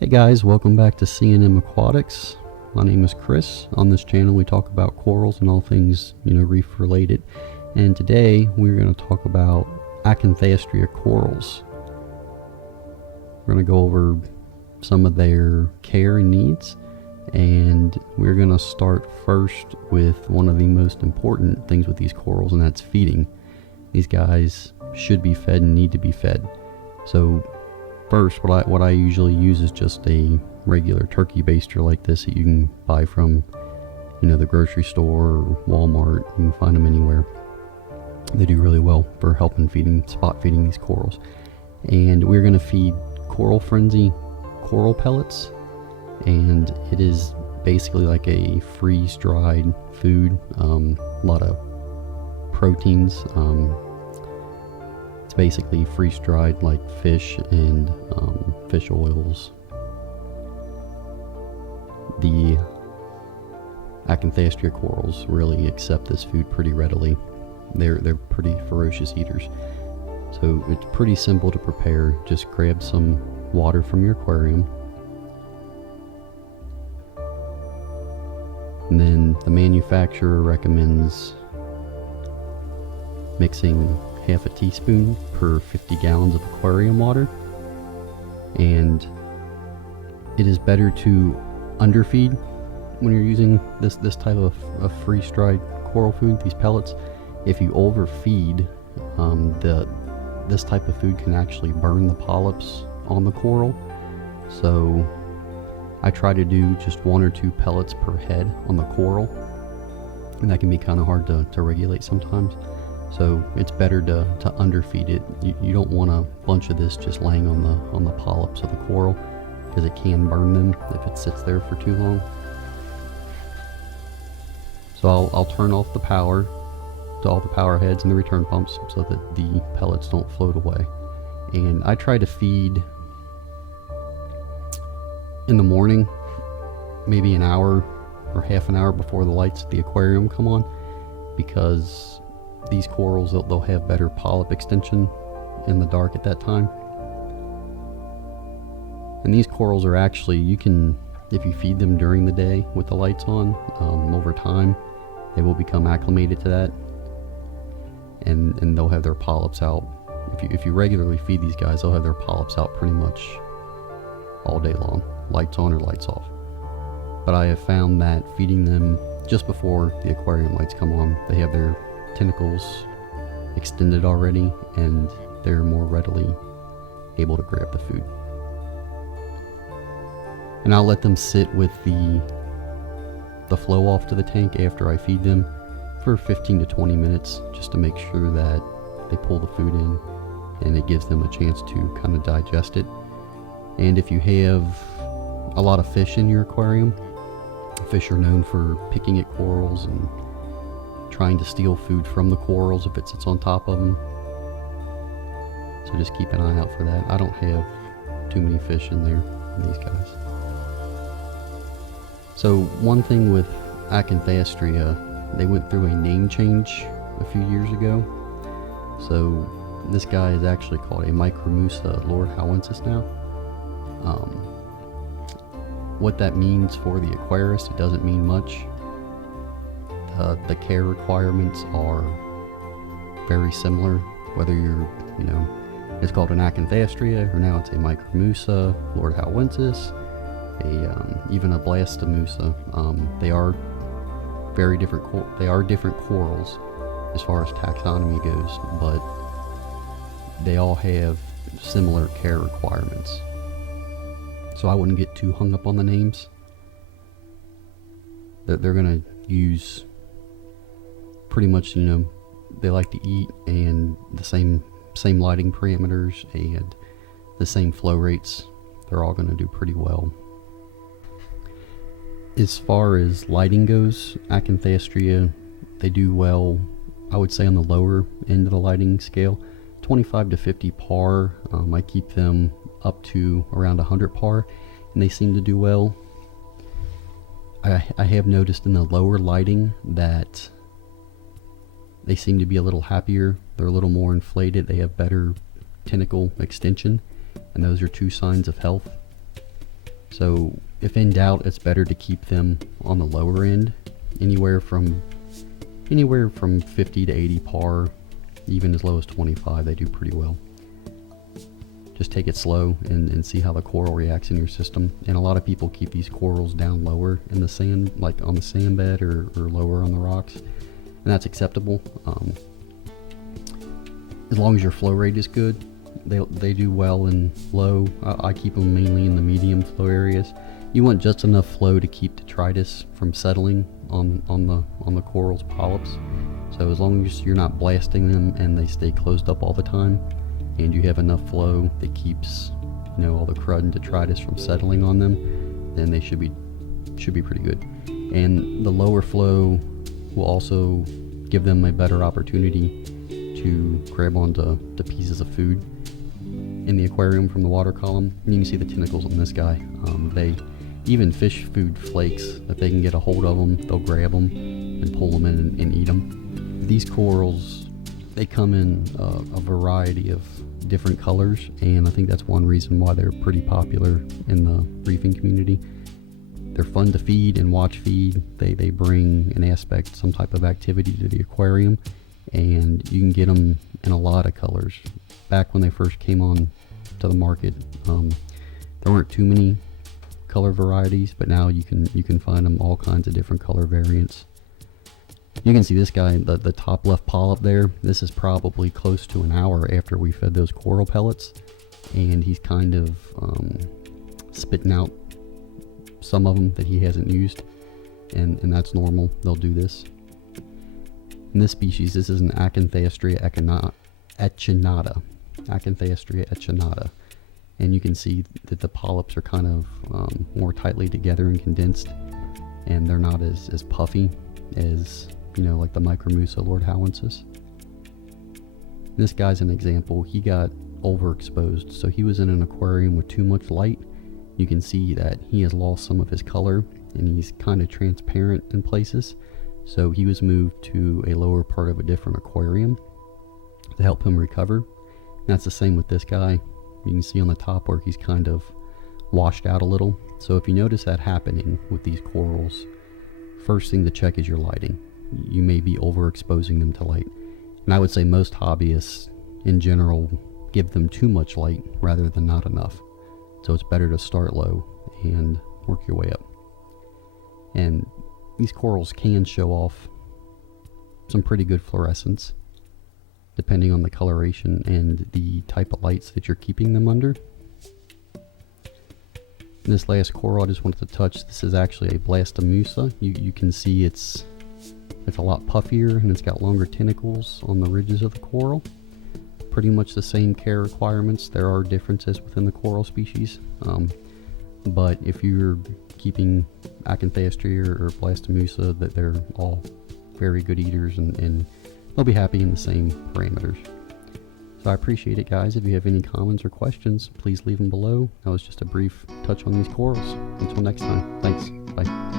Hey guys, welcome back to C&M Aquatics. My name is Chris. On this channel we talk about corals and all things, reef related. And today we're going to talk about Acanthastrea corals. We're going to go over some of their care and needs, and we're going to start first with one of the most important things with these corals, and that's feeding. These guys should be fed and need to be fed. So first, what I usually use is just a regular turkey baster like this that you can buy from, the grocery store or Walmart. You can find them anywhere. They do really well for helping spot feeding these corals. And we're going to feed Coral Frenzy coral pellets, and it is basically like a freeze-dried food. A lot of proteins. It's basically freeze-dried like fish and fish oils. The Acanthastrea corals really accept this food pretty readily. They're pretty ferocious eaters. So it's pretty simple to prepare. Just grab some water from your aquarium, and then the manufacturer recommends mixing half a teaspoon per 50 gallons of aquarium water. And it is better to underfeed when you're using this type of freeze-dried coral food, these pellets. If you overfeed, this type of food can actually burn the polyps on the coral. So I try to do just 1 or 2 pellets per head on the coral, and that can be kind of hard to regulate sometimes. So it's better to underfeed it. You don't want a bunch of this just laying on the polyps of the coral, because it can burn them if it sits there for too long. So I'll turn off the power to all the power heads and the return pumps so that the pellets don't float away. And I try to feed in the morning, maybe an hour or half an hour before the lights at the aquarium come on, because these corals, they'll have better polyp extension in the dark at that time. And these corals are actually, if you feed them during the day with the lights on, over time they will become acclimated to that, and they'll have their polyps out. If you regularly feed these guys, they'll have their polyps out pretty much all day long, lights on or lights off. But I have found that feeding them just before the aquarium lights come on, they have their tentacles extended already, and they're more readily able to grab the food. And I'll let them sit with the flow off to the tank after I feed them for 15 to 20 minutes, just to make sure that they pull the food in and it gives them a chance to kind of digest it. And if you have a lot of fish in your aquarium, fish are known for picking at corals and trying to steal food from the corals if it sits on top of them. So just keep an eye out for that. I don't have too many fish in there, in these guys. So one thing with Acanthastrea, they went through a name change a few years ago. So this guy is actually called a micromussa lordhowensis now. What that means for the aquarist, it doesn't mean much. The care requirements are very similar, whether you're, it's called an Acanthastrea, or now it's a micromussa lordhowensis, even a blastomussa. They are very different. They are different corals as far as taxonomy goes, but they all have similar care requirements. So I wouldn't get too hung up on the names. They're gonna use pretty much, they like to eat, and the same lighting parameters and the same flow rates. They're all gonna do pretty well. As far as lighting goes, Acanthastrea, they do well, I would say, on the lower end of the lighting scale. 25 to 50 PAR. I keep them up to around 100 PAR, and they seem to do well. I have noticed in the lower lighting that they seem to be a little happier. They're a little more inflated. They have better tentacle extension, and those are 2 signs of health. So if in doubt, it's better to keep them on the lower end, anywhere from 50 to 80 par, even as low as 25. They do pretty well. Just take it slow and see how the coral reacts in your system. And a lot of people keep these corals down lower in the sand, like on the sand bed or lower on the rocks, and that's acceptable. As long as your flow rate is good, they do well in low. I keep them mainly in the medium flow areas. You want just enough flow to keep detritus from settling on the coral's polyps. So as long as you're not blasting them and they stay closed up all the time, and you have enough flow that keeps, you know, all the crud and detritus from settling on them, then they should be pretty good. And the lower flow will also give them a better opportunity to grab onto pieces of food in the aquarium from the water column. And you can see the tentacles on this guy. They even fish food flakes, if they can get a hold of them, they'll grab them and pull them in and eat them. These corals, they come in a variety of different colors, and I think that's one reason why they're pretty popular in the reefing community. They're fun to feed and watch feed. They bring an aspect, some type of activity to the aquarium, and you can get them in a lot of colors. Back when they first came on to the market, there weren't too many color varieties, but now you can find them all kinds of different color variants. You can see this guy, the top left polyp there. This is probably close to an hour after we fed those coral pellets, and he's kind of spitting out some of them that he hasn't used, and that's normal. They'll do this. In this species, this is an Acanthastrea echinata. Acanthastrea echinata. And you can see that the polyps are kind of more tightly together and condensed, and they're not as puffy as, you know, like the micromussa lordhowensis. This guy's an example. He got overexposed, so he was in an aquarium with too much light. You can see that he has lost some of his color, and he's kind of transparent in places. So he was moved to a lower part of a different aquarium to help him recover. And that's the same with this guy. You can see on the top where he's kind of washed out a little. So if you notice that happening with these corals, first thing to check is your lighting. You may be overexposing them to light. And I would say most hobbyists in general give them too much light rather than not enough. So it's better to start low and work your way up. And these corals can show off some pretty good fluorescence depending on the coloration and the type of lights that you're keeping them under. And this last coral I just wanted to touch, this is actually a blastomussa. You can see it's a lot puffier, and it's got longer tentacles on the ridges of the coral. Pretty much the same care requirements. There are differences within the coral species, but if you're keeping Acanthastrea or blastomussa, that they're all very good eaters, and they'll be happy in the same parameters. So I appreciate it, guys. If you have any comments or questions, please leave them below. That was just a brief touch on these corals. Until next time, thanks. Bye.